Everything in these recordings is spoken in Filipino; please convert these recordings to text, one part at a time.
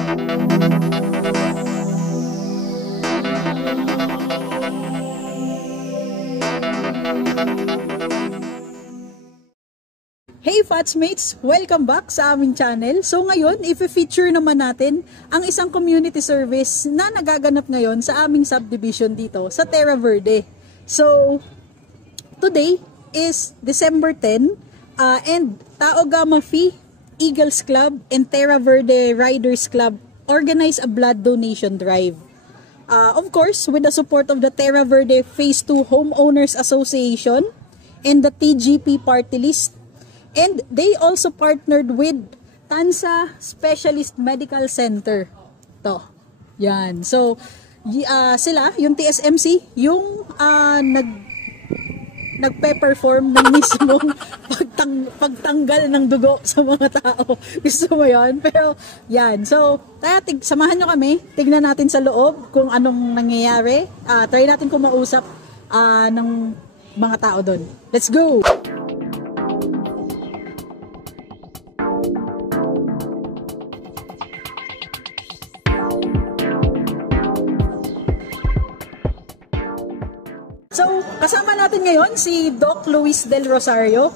Hey Fatsmates! Welcome back sa aming channel. So ngayon, i-feature naman natin ang isang community service na nagaganap ngayon sa aming subdivision dito sa Terra Verde. So, today is December 10 and Tao Gamma Phi, Eagles Club, and Terra Verde Riders Club organize a blood donation drive. Of course, with the support of the Terra Verde Phase 2 Homeowners Association and the TGP Party List. And they also partnered with Tansa Specialist Medical Center. To. Yan. So, sila, yung TSMC, yung nagpe-perform ng mismong pagtanggal ng dugo sa mga tao. Gusto mo yun? Pero, yan. So, samahan nyo kami. Tignan natin sa loob kung anong nangyayari. Try natin kumausap ng mga tao doon. Let's go! So, kasama natin ngayon si Doc Luis Del Rosario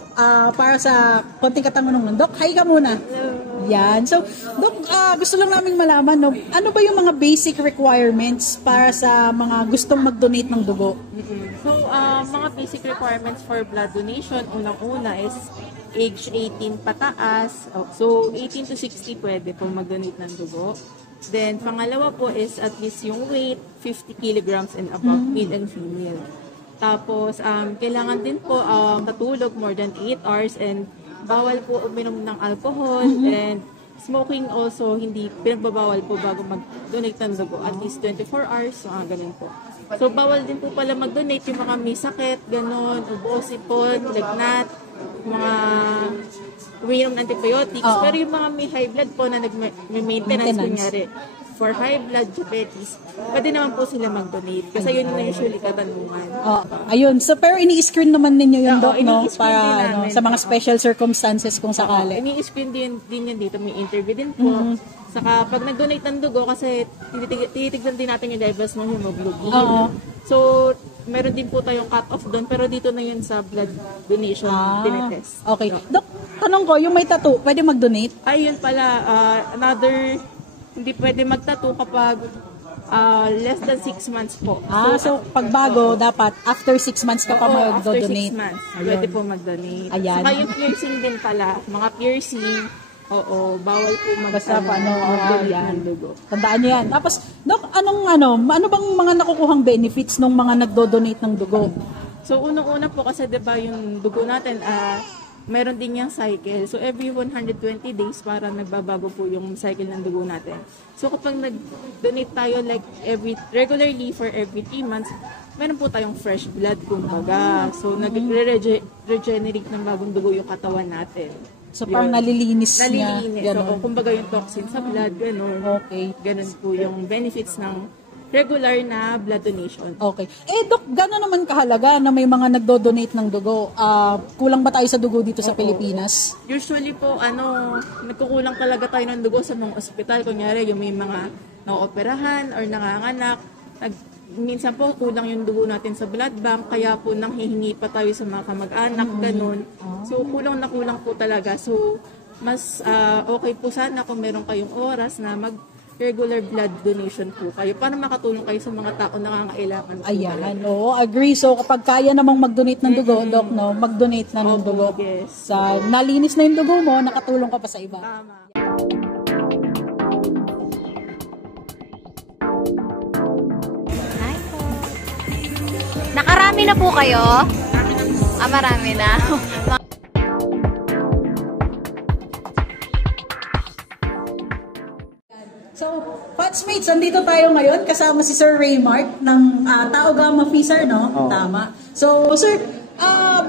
para sa konting katanungan. Doc, hi ka muna. Hello. Yan. So, Doc, gusto lang naming malaman, no, ano ba yung mga basic requirements para sa mga gustong mag-donate ng dugo? So, mga basic requirements for blood donation, unang-una is age 18 pataas. So, 18 to 60 pwede po mag-donate ng dugo. Then, pangalawa po is at least yung weight, 50 kilograms and above, male and female. Tapos, kailangan din po matulog more than 8 hours and bawal po uminom ng alcohol and smoking also, hindi pinagbabawal po bago mag-donate ng dugo. At least 24 hours, so ganun po. So, bawal din po pala mag-donate yung mga may sakit, ganun, ubo, sipon, lagnat, mga uminom ng antibiotics. Pero yung mga may high blood po na nag-maintenance, kunyari, for high blood, diabetes, pwede naman po sila mag-donate. Kasi yun na usually katanungan. Ayun. So, pero ini-screen naman ninyo yung Doc, no? Para sa mga special circumstances kung sakali. Ini-screen din yan dito. May interview din po. Saka, pag nag-donate ng dugo, kasi tinitignan din natin yung levels ng hemoglobin. So, meron din po tayong cut-off doon. Pero dito na yun sa blood donation tinetest. Okay. Doc, tanong ko, yung may tattoo, pwede mag-donate? Ay, yun pala. Hindi pwede mag-tattoo kapag less than 6 months po. So pag bago, dapat after 6 months ka pa mag-donate. After 6 months, pwede po mag-donate. Ayan. Saka yung piercing din pala, mga piercing, bawal po basta mag-donate ng dugo. Tandaan niyo yan. Tapos, Doc, ano bang mga nakukuhang benefits ng mga nagdo-donate ng dugo? So, unang-una po kasi diba yung dugo natin, meron din yung cycle. So, every 120 days, para nagbabago po yung cycle ng dugo natin. So, kapag nag-donate tayo like regularly for every 3 months, meron po tayong fresh blood, kumbaga. So, nag-regenerate ng bagong dugo yung katawan natin. So, parang nalilinis niya. So, kumbaga yung toxin sa blood, gano'n. Okay. Gano'n po yung benefits ng regular na blood donation. Okay. Doc, gano'n naman kahalaga na may mga nagdo-donate ng dugo? Kulang ba tayo sa dugo dito sa Pilipinas? Usually po, nagkukulang talaga tayo ng dugo sa mga ospital. Kunyari, yung may mga naoperahan or nanganganak. Minsan po, kulang yung dugo natin sa blood bank. Kaya po, nanghihingi pa tayo sa mga kamag-anak, ganun. So, kulang na kulang po talaga. So, mas okay po sana kung meron kayong oras na regular blood donation po kayo para makatulong kayo sa mga tao na nangangailangan po. Ayan, agree. So, kapag kaya namang mag-donate ng dugo, Doc, no, mag-donate na ng dugo. Yes. Nalinis na yung dugo mo, nakatulong ka pa sa iba. Tama. Hi po. Nakarami na po kayo? Marami na. So, Fatsmates, andito tayo ngayon kasama si Sir Raymark ng Tao Gamma Phi, sir, no? Tama. So, sir,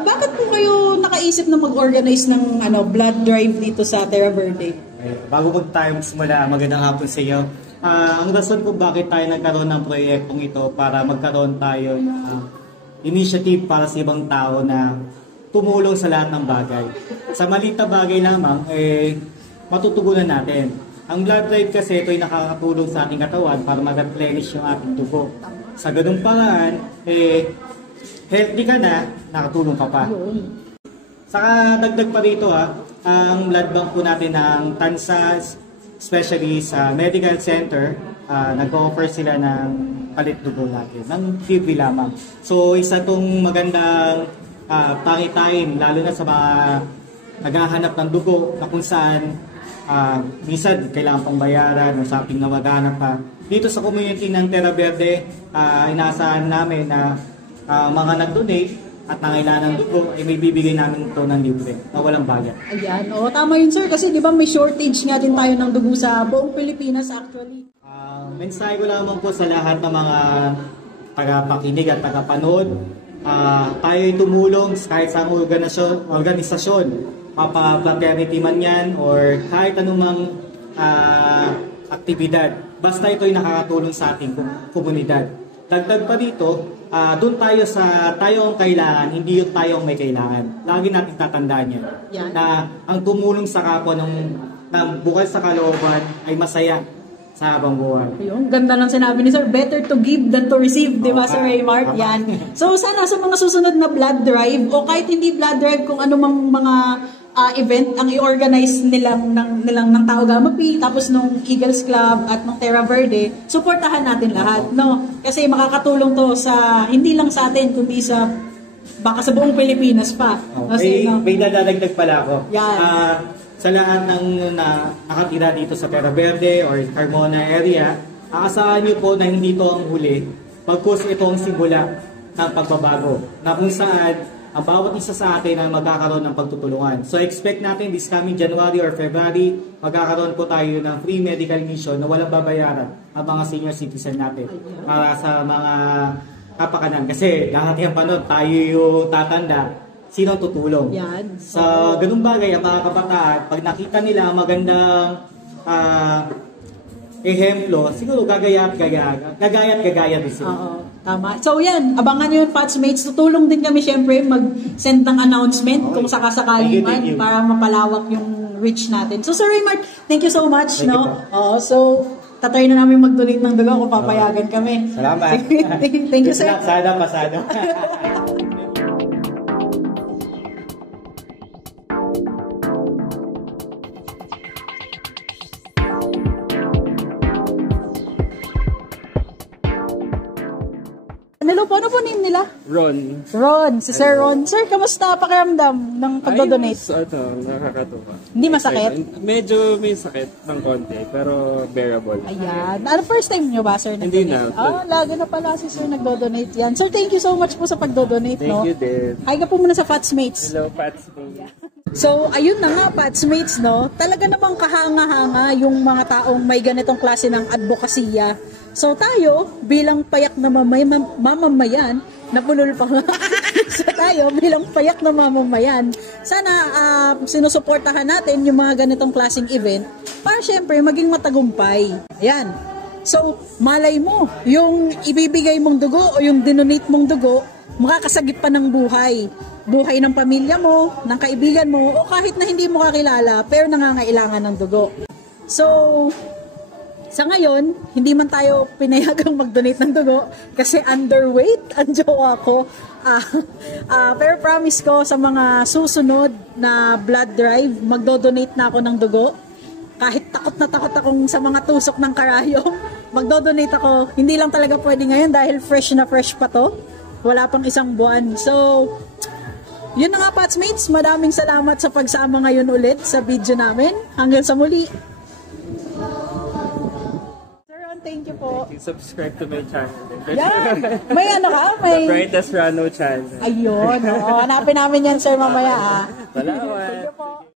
bakit po kayo nakaisip na mag-organize ng blood drive dito sa Terra Verde? Bago tayo magsimula, magandang hapon sa iyo. Ang rason kung bakit tayo nagkaroon ng proyektong ito para magkaroon tayo ng initiative para sa ibang tao na tumulong sa lahat ng bagay. Sa maliit na bagay lamang, matutugunan natin. Ang blood drive kasi ito ay nakakatulong sa ating katawan para mag-replenish yung ating dugo. Sa ganung paraan, healthy ka na, nakatulong ka pa. Saka dagdag pa rito ang blood bank po natin ng TANSA, especially sa medical center, nag-offer sila ng palit dugo natin, ng TB lamang. So isa itong magandang pangitain, lalo na sa mga naghahanap ng dugo na kung saan minsan kailangan pang bayaran o something na maghanap pa. Dito sa community ng Terra Verde, inaasahan namin na mga nag-donate at nangailangan ng dugo ay may bibigay namin ito ng libre na walang bayad. Ayan, tama yun sir kasi di ba may shortage nga din tayo ng dugo sa buong Pilipinas actually. Mensahe ko lamang po sa lahat ng mga tagapakinig at tagapanood, tayo ay tumulong kahit sa organisasyon, mapa-fraternity man yan or kahit anumang aktibidad. Basta ito ay nakakatulong sa ating komunidad. Dagdag pa dito, doon tayo ang kailangan, hindi yung tayo ang may kailangan. Lagi natin tatandaan yan. Yan. Na ang tumulong sa kapwa ng bukal sa kalooban ay masaya sa habang buhay. Ayun, ganda ng sinabi ni Sir, better to give than to receive, di ba Sir Raymart? Yan. So sana sa mga susunod na blood drive o kahit hindi blood drive kung anumang mga event ang i-organize nilang ng Tao Gamma Pi, tapos nung Eagles Club at ng Terra Verde, suportahan natin lahat, no? Kasi makakatulong to sa hindi lang sa atin kundi sa baka sa buong Pilipinas pa. Kasi, may dadagdag pala ako. Yan. Sa lahat ng nakatira dito sa Terra Verde or Carmona area, aasahan niyo po na hindi ito ang huli, pagkus ito ang simula ng pagbabago, na kung saan ang bawat isa sa atin ay magkakaroon ng pagtutulungan. So expect natin this coming January or February, magkakaroon po tayo ng free medical mission na walang babayaran ang mga senior citizen natin para sa mga kapakanan. Kasi lahat yung panahon, tayo yung tatanda, sino ang tutulong? Yan. Sa ganung bagay, ang mga kabataan, pag nakita nila ang magandang ehemplo, siguro gagaya din sila. Oo, tama. So yan, abangan nyo yung Fatsmates. Tutulong din kami syempre mag-send ng announcement kung sakasakali man para mapalawak yung reach natin. So Sir Raymart, thank you so much. So tatry na namin mag-donate ng dugo kung papayagan kami. Salamat. Thank you sir. Sana pasado. Hello po, ano po name nila? Ron, si Sir Ron. Sir, kamusta pakiramdam ng pagdodonate? Nakakatuwa. Hindi masakit? Medyo may sakit ng konti, pero bearable. Ayan. First time nyo ba, sir? Hindi na. Lagi na pala si Sir nagdodonate yan. Sir, thank you so much po sa pagdodonate, no? Thank you din. Hi ka po muna sa Fatsmates. Hello, Fatsmates. So, ayun na nga, Fatsmates, no? Talaga namang kahanga-hanga yung mga taong may ganitong klase ng advokasya. So, tayo, bilang payak na mamamayan, napulol pa nga. So, tayo, bilang payak na mamamayan, sana sinusuportahan natin yung mga ganitong klaseng event para syempre maging matagumpay. Ayan. So, malay mo, yung ibibigay mong dugo o yung dinonate mong dugo, makakasagip pa ng buhay. Buhay ng pamilya mo, ng kaibigan mo, o kahit na hindi mo kakilala, pero nangangailangan ng dugo. So, sa ngayon, hindi man tayo pinayagang mag-donate ng dugo kasi underweight ang jowa ko. Pero promise ko sa mga susunod na blood drive, magdo-donate na ako ng dugo. Kahit takot na takot akong sa mga tusok ng karayom, magdo-donate ako. Hindi lang talaga pwede ngayon dahil fresh na fresh pa to. Wala pang isang buwan. So, yun na nga Fatsmates, maraming salamat sa pagsama ngayon ulit sa video namin. Hanggang sa muli. Thank you po. Thank you. Subscribe to my channel. Yan. May ano ka? May... The Brightest Rano channel. Ayun. Hanapin namin yan, sir, mamaya. Salamat. Thank you po.